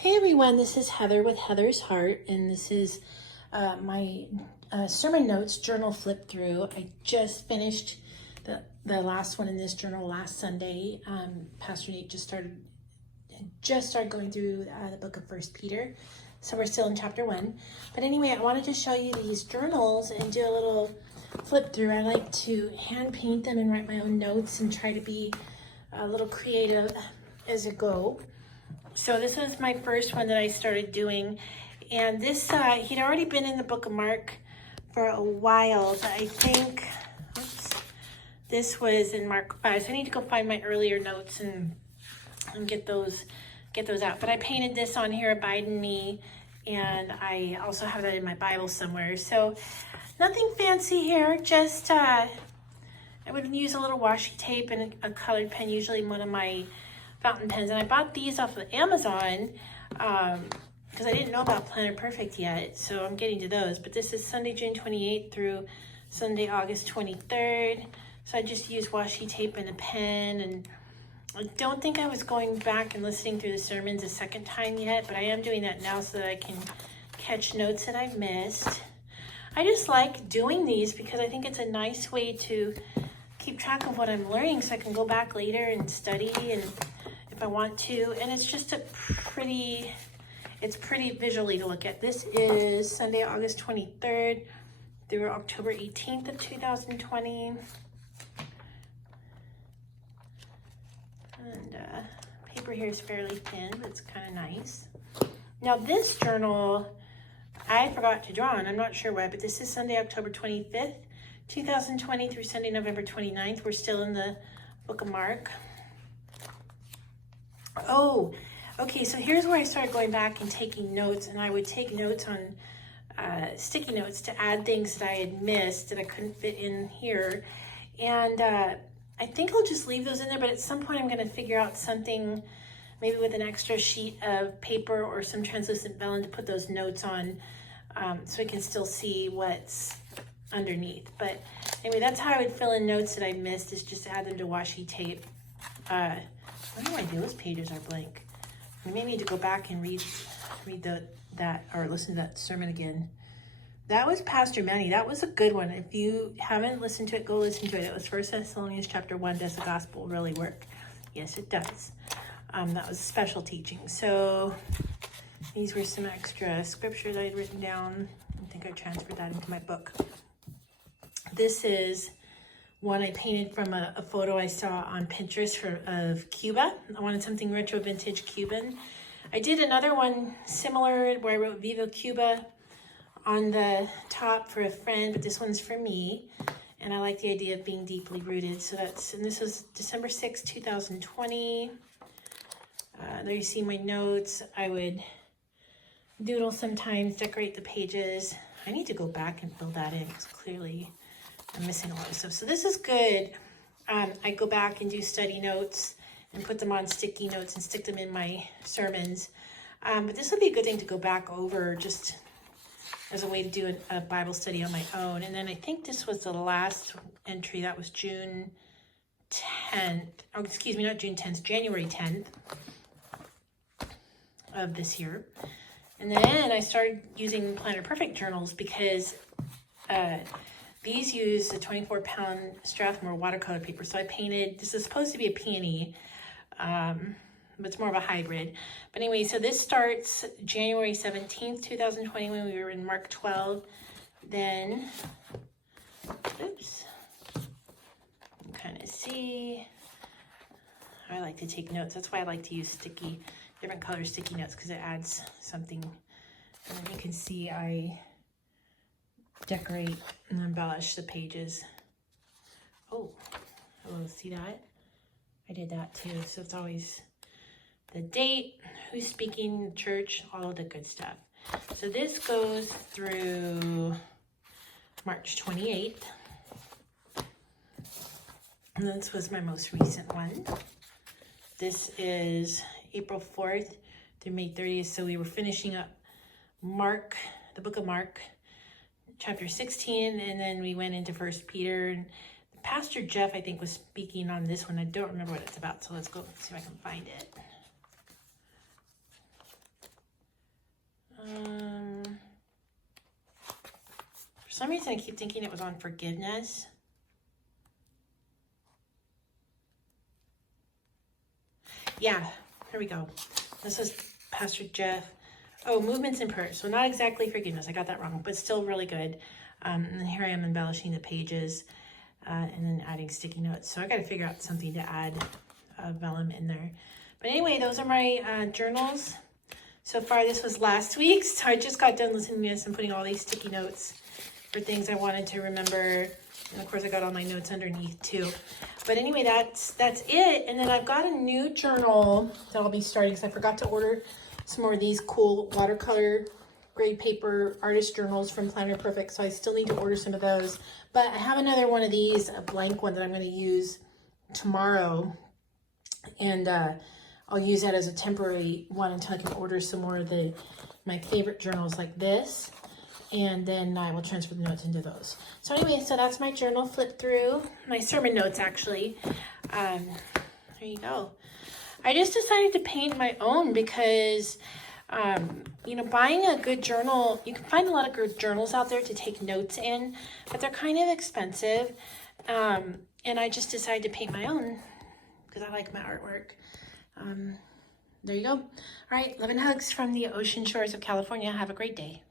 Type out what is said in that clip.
Hey everyone, this is Heather with Heather's Heart, and this is my sermon notes journal flip through. I just finished the last one in this journal last Sunday. Pastor Nate just started going through the book of First Peter, so we're still in chapter 1. But anyway, I wanted to show you these journals and do a little flip through. I like to hand paint them and write my own notes and try to be a little creative as I go. So this was my first one that I started doing, and this he'd already been in the book of Mark for a while, but I think this was in Mark 5, so I need to go find my earlier notes and get those out. But I painted this on here, Abide in Me, and I also have that in my Bible somewhere. So nothing fancy here, just I would use a little washi tape and a colored pen, usually one of my fountain pens, and I bought these off of Amazon because I didn't know about Planner Perfect yet, so I'm getting to those. But this is Sunday, June 28th through Sunday, August 23rd. So I just used washi tape and a pen, and I don't think I was going back and listening through the sermons a second time yet, but I am doing that now so that I can catch notes that I've missed. I just like doing these because I think it's a nice way to keep track of what I'm learning, so I can go back later and study and if I want to. And it's just it's pretty visually to look at. This is Sunday, August 23rd through October 18th of 2020. And paper here is fairly thin, but it's kind of nice. Now this journal, I forgot to draw, and I'm not sure why, but this is Sunday, October 25th, 2020 through Sunday, November 29th. We're still in the book of Mark. Oh, okay, so here's where I started going back and taking notes, and I would take notes on sticky notes to add things that I had missed that I couldn't fit in here. And I think I'll just leave those in there, but at some point I'm going to figure out something, maybe with an extra sheet of paper or some translucent vellum to put those notes on, so I can still see what's underneath. But anyway, that's how I would fill in notes that I missed, is just add them to washi tape. What do I do? Those pages are blank. I may need to go back and read that or listen to that sermon again. That was Pastor Manny. That was a good one. If you haven't listened to it, go listen to it. It was 1 Thessalonians chapter 1. Does the gospel really work? Yes, it does. That was special teaching. So these were some extra scriptures I had written down. I think I transferred that into my book. This is one I painted from a photo I saw on Pinterest of Cuba. I wanted something retro vintage Cuban. I did another one similar where I wrote Viva Cuba on the top for a friend, but this one's for me. And I like the idea of being deeply rooted. So and this was December 6, 2020. There you see my notes. I would doodle sometimes, decorate the pages. I need to go back and fill that in because clearly I'm missing a lot of stuff. So this is good. I go back and do study notes and put them on sticky notes and stick them in my sermons. But this would be a good thing to go back over just as a way to do a Bible study on my own. And then I think this was the last entry. That was June 10th. Oh, excuse me, not June 10th, January 10th of this year. And then I started using Planner Perfect journals because these use a 24-pound Strathmore watercolor paper. So I painted, this is supposed to be a peony, but it's more of a hybrid. But anyway, so this starts January 17th, 2020, when we were in Mark 12. Then, oops, you can kind of see, I like to take notes. That's why I like to use different color sticky notes, because it adds something. And then you can see I decorate and embellish the pages. Oh, hello, see that? I did that too. So it's always the date, who's speaking, church, all of the good stuff. So this goes through March 28th. And this was my most recent one. This is April 4th through May 30th. So we were finishing up Mark, the book of Mark, chapter 16, and then we went into First Peter. And Pastor Jeff, I think, was speaking on this one. I don't remember what it's about, so let's go see if I can find it. some reason I keep thinking it was on forgiveness. Yeah, here we go. This is Pastor Jeff. Oh, movements and prayers. So not exactly forgiveness. I got that wrong, but still really good. And here I am embellishing the pages and then adding sticky notes. So I got to figure out something to add vellum in there. But anyway, those are my journals. So far, this was last week's. So I just got done listening to this and putting all these sticky notes for things I wanted to remember. And of course, I got all my notes underneath too. But anyway, that's it. And then I've got a new journal that I'll be starting because I forgot to order some more of these cool watercolor grade paper artist journals from Planner Perfect. So I still need to order some of those. But I have another one of these, a blank one that I'm going to use tomorrow. And I'll use that as a temporary one until I can order some more of my favorite journals like this. And then I will transfer the notes into those. So anyway, so that's my journal flip through. My sermon notes, actually. There you go. I just decided to paint my own because, you know, buying a good journal, you can find a lot of good journals out there to take notes in, but they're kind of expensive. And I just decided to paint my own because I like my artwork. There you go. All right, love and hugs from the ocean shores of California. Have a great day.